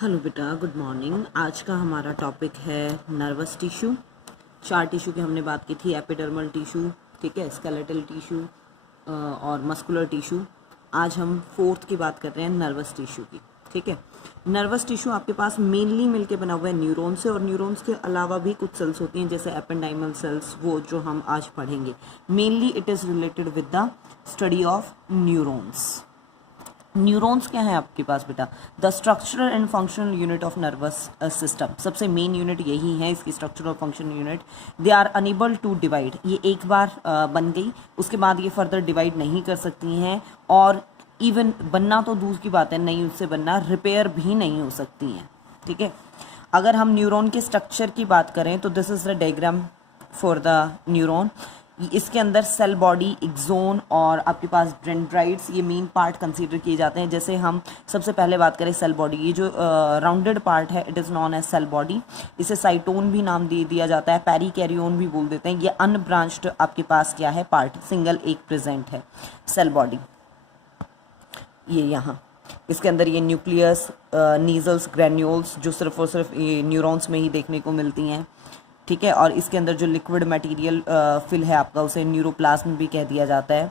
Hello बेटा, good morning. आज का हमारा टॉपिक है नर्वस टिश्यू। चार टिश्यू की हमने बात की थी, एपिडर्मल टिश्यू, ठीक है, स्केलेटल टिश्यू और मस्कुलर टिश्यू। आज हम फोर्थ की बात कर रहे हैं, नर्वस टिश्यू की, ठीक है। नर्वस टिश्यू आपके पास मेनली मिलके बना हुआ है न्यूरॉन से, और न्यूरॉन्स के अलावा भी कुछ सेल्स होती हैं जैसे एपेंडाइमल सेल्स, वो जो हम आज पढ़ेंगे। Mainly it is related with the study of neurons. Neurons क्या है आपके पास बेटा? The structural and functional unit of nervous system. सबसे मेन यूनिट यही है इसकी, structural functional unit. They are unable to divide. ये एक बार बन गई, उसके बाद ये फर्दर डिवाइड नहीं कर सकती हैं, और इवन बनना तो दूर की बात है, नहीं उससे बनना, रिपेयर भी नहीं हो सकती हैं, ठीक है। अगर हम न्यूरॉन के स्ट्रक्चर की बात करें तो this is the diagram for the neuron. इसके अंदर सेल बॉडी, एक्सोन और आपके पास डेंड्राइट्स, ये मेन पार्ट कंसीडर किए जाते हैं। जैसे हम सबसे पहले बात करें सेल बॉडी, ये जो राउंडेड पार्ट है it is known as cell body. इसे साइटोन भी नाम दे दिया जाता है, पेरिकैरियोन भी बोल देते हैं। ये अनब्रांच्ड आपके पास क्या है पार्ट, सिंगल एक प्रेजेंट है सेल बॉडी। ये यहाँ इसके अंदर ये न्यूक्लियस, नीजल्स, ग्रेन्यूल्स जो सिर्फ और सिर्फ ये न्यूरॉन्स में ही देखने को मिलती हैं, ठीक है। और इसके अंदर जो लिक्विड मटेरियल फिल है आपका, उसे न्यूरोप्लाज्म भी कह दिया जाता है।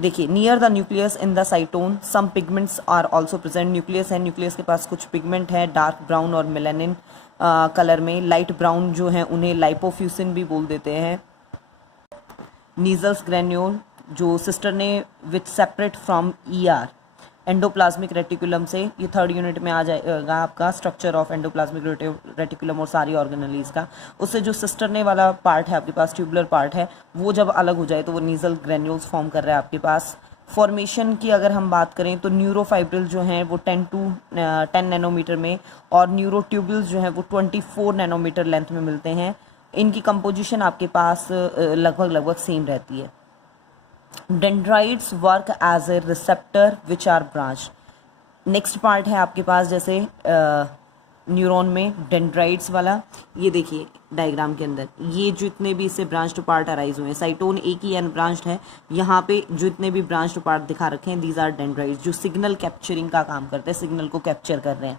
देखिए, near the nucleus in the cyton some pigments are also present. Nucleus है, न्यूक्लियस के पास कुछ पिगमेंट है, डार्क ब्राउन और मेलानिन कलर में। लाइट ब्राउन जो है उन्हें लाइपोफ्यूसिन भी बोल देते हैं। नीजल्स ग्रेन्यूल जो सिस्टर ने विच separate from ER endoplasmic reticulum से, ये थर्ड यूनिट में आ जाएगा आपका, स्ट्रक्चर ऑफ एंडोप्लाज्मिक रेटिकुलम और सारी ऑर्गेनलीज का। उससे जो सिस्टरने वाला पार्ट है आपके पास, ट्यूबुलर पार्ट है, वो जब अलग हो जाए तो वो नीजल ग्रेन्यूल्स फॉर्म कर रहा है आपके पास। फॉर्मेशन की अगर हम बात करें तो न्यूरोफाइब्रिल जो हैं वो 10 नैनोमीटर में, और न्यूरोट्यूब्यूल्स जो हैं वो 24 नैनोमीटर लेंथ में मिलते हैं। इनकी कंपोजिशन आपके पास लगभग सेम रहती है। Dendrites work as a receptor which are branch. Next part है आपके पास, जैसे न्यूरॉन में डेंड्राइट्स वाला, ये देखिए डायग्राम के अंदर ये जितने भी इससे ब्रांच्ड पार्ट अराइज हुए हैं, साइटोन एक ही अनब्रांच्ड है, यहाँ पे जितने भी ब्रांच्ड पार्ट दिखा रखे हैं दीज आर डेंड्राइट्स, जो सिग्नल कैप्चरिंग का काम करते हैं, सिग्नल को कैप्चर कर रहे हैं।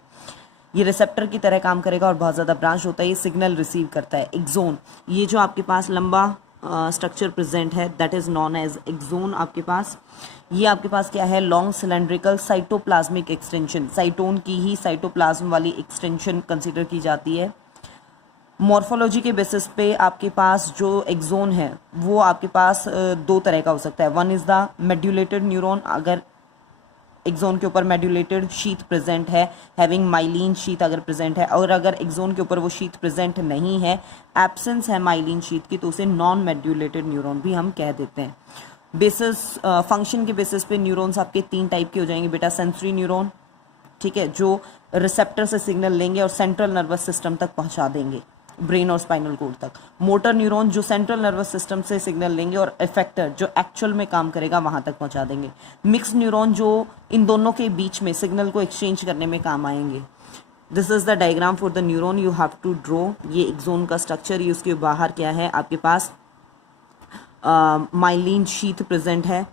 ये रिसेप्टर की तरह काम करेगा और बहुत ज़्यादा ब्रांच होता है, ये सिग्नल रिसीव करता है। एक्सोन, ये जो आपके पास लंबा स्ट्रक्चर प्रेजेंट है that is known as axon आपके पास। ये आपके पास क्या है, long cylindrical cytoplasmic extension, cyton की ही साइटोप्लाज्म वाली एक्सटेंशन कंसीडर की जाती है। मॉर्फोलॉजी के बेसिस पे आपके पास जो एक्सोन है वो आपके पास दो तरह का हो सकता है। वन इज द मेड्यूलेटेड न्यूरॉन, अगर एक्सोन के ऊपर मेड्यूलेटेड शीथ प्रेजेंट है, हैविंग माइलिन शीथ अगर प्रेजेंट है, और अगर एक्सोन के ऊपर वो शीथ प्रेजेंट नहीं है, एब्सेंस है माइलिन शीथ की, तो उसे नॉन मेड्यूलेटेड न्यूरॉन भी हम कह देते हैं। बेसिस फंक्शन के बेसिस पे न्यूरॉन्स आपके तीन टाइप के हो जाएंगे बेटा। सेंसरी न्यूरॉन, ठीक है, जो रिसेप्टर से सिग्नल लेंगे और सेंट्रल नर्वस सिस्टम तक पहुंचा देंगे, ब्रेन और स्पाइनल कोड तक। मोटर न्यूरॉन जो सेंट्रल नर्वस सिस्टम से सिग्नल लेंगे और इफेक्टर जो एक्चुअल में काम करेगा वहां तक पहुंचा देंगे। मिक्स न्यूरॉन जो इन दोनों के बीच में सिग्नल को एक्सचेंज करने में काम आएंगे। This is the diagram for the neuron you have to draw. ये एक्सोन का स्ट्रक्चर, ये उसके बाहर क्या है आपके पास, माइलिन शीथ प्रेजेंट है,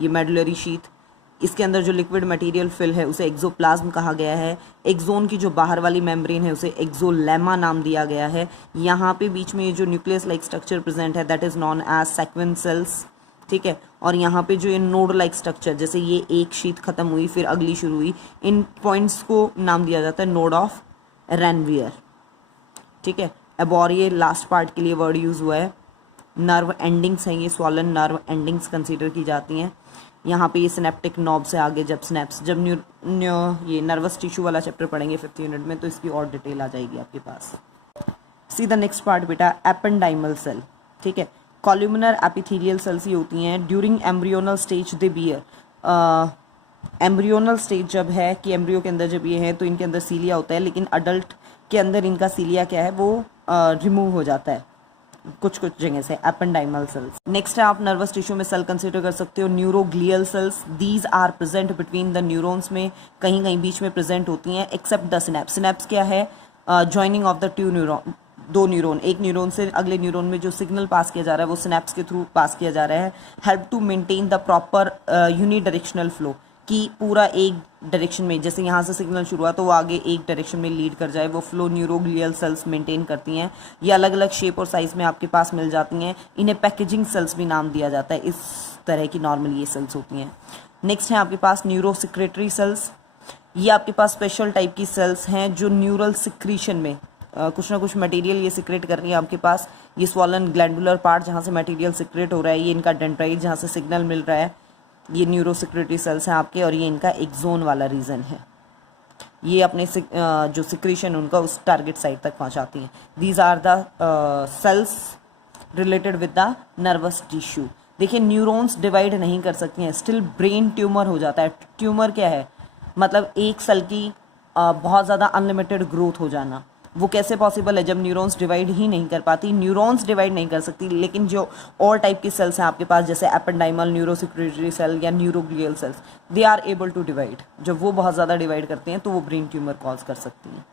ये मेडुलरी शीथ। इसके अंदर जो लिक्विड मटेरियल फिल है उसे एक्सोप्लाज्म कहा गया है। एक्सोन की जो बाहर वाली मेम्ब्रेन है उसे एक्सोलेमा नाम दिया गया है। यहाँ पे बीच में जो न्यूक्लियस लाइक स्ट्रक्चर प्रेजेंट है that is known as sequence cells, ठीक है। और यहाँ पे जो ये नोड लाइक स्ट्रक्चर, जैसे ये एक शीट खत्म हुई फिर अगली शुरू हुई, इन पॉइंट्स को नाम दिया जाता है नोड ऑफ रेनवियर, ठीक है। अबॉर ये लास्ट पार्ट के लिए वर्ड यूज हुआ है। नर्व एंडिंग्स हैं, ये स्वॉलन नर्व एंडिंग्स कंसीडर की जाती हैं। यहाँ पे ये सिनेप्टिक नॉब से आगे जब स्नैप्स, जब ये नर्वस टिश्यू वाला चैप्टर पढ़ेंगे 5th यूनिट में, तो इसकी और डिटेल आ जाएगी आपके पास। सी द नेक्स्ट पार्ट बेटा, एपेंडाइमल सेल, ठीक है। कॉल्यूमिनर एपिथेलियल सेल्स ही होती हैं। ड्यूरिंग एम्ब्रियोनल स्टेज दे बियर, एम्ब्रियोनल स्टेज जब है कि एम्ब्रियो के अंदर जब ये है तो इनके अंदर सीलिया होता है, लेकिन अडल्ट के अंदर इनका सीलिया क्या है वो रिमूव हो जाता है कुछ जगह से। Ependymal sales. नेक्स्ट है, आप नर्वस टिश्यू में सेल कंसीडर कर सकते हो neuroglial cells. These are present between the neurons में, कहीं कहीं बीच में प्रेजेंट होती हैं, एक्सेप्ट द सिनेप्स। सिनेप्स क्या है, joining of the two neuron, दो न्यूरॉन, एक न्यूरॉन से अगले न्यूरॉन में जो सिग्नल पास किया जा रहा है वो सिनेप्स के थ्रू पास किया जा रहा है। Help to maintain the proper unidirectional flow, कि पूरा एक डायरेक्शन में, जैसे यहाँ से सिग्नल शुरू हुआ तो वो आगे एक डायरेक्शन में लीड कर जाए, वो फ्लो न्यूरोग्लियल सेल्स मेंटेन करती हैं। ये अलग अलग शेप और साइज़ में आपके पास मिल जाती हैं। इन्हें पैकेजिंग सेल्स भी नाम दिया जाता है। इस तरह की नॉर्मल ये सेल्स होती हैं। नेक्स्ट है आपके पास न्यूरोसिक्रेटरी सेल्स। ये आपके पास स्पेशल टाइप की सेल्स हैं जो न्यूरल सिक्रीशन में कुछ ना कुछ मटेरियल ये सिक्रेट कर रही है आपके पास। ये स्वॉलन ग्लैंडुलर पार्ट जहाँ से मटेरियल सिक्रेट हो रहा है, ये इनका डेंड्राइट जहाँ से सिग्नल मिल रहा है, ये न्यूरोसिक्रेटरी सेल्स हैं आपके, और ये इनका एक्सोन वाला रीजन है। ये अपने जो सिक्रीशन उनका उस टारगेट साइट तक पहुँचाती हैं। These are the cells related with the nervous tissue. देखिए न्यूरॉन्स डिवाइड नहीं कर सकती हैं, स्टिल ब्रेन ट्यूमर हो जाता है। ट्यूमर क्या है, मतलब एक सेल की बहुत ज़्यादा अनलिमिटेड ग्रोथ हो जाना। वो कैसे पॉसिबल है जब न्यूरॉन्स डिवाइड ही नहीं कर पाती। न्यूरॉन्स डिवाइड नहीं कर सकती, लेकिन जो और टाइप की सेल्स हैं आपके पास, जैसे एपेंडाइमल न्यूरोसिक्रेटरी सेल या neuroglial cells, they are able to divide. जब वो बहुत ज़्यादा डिवाइड करते हैं तो वो ब्रेन ट्यूमर कॉज कर सकती हैं।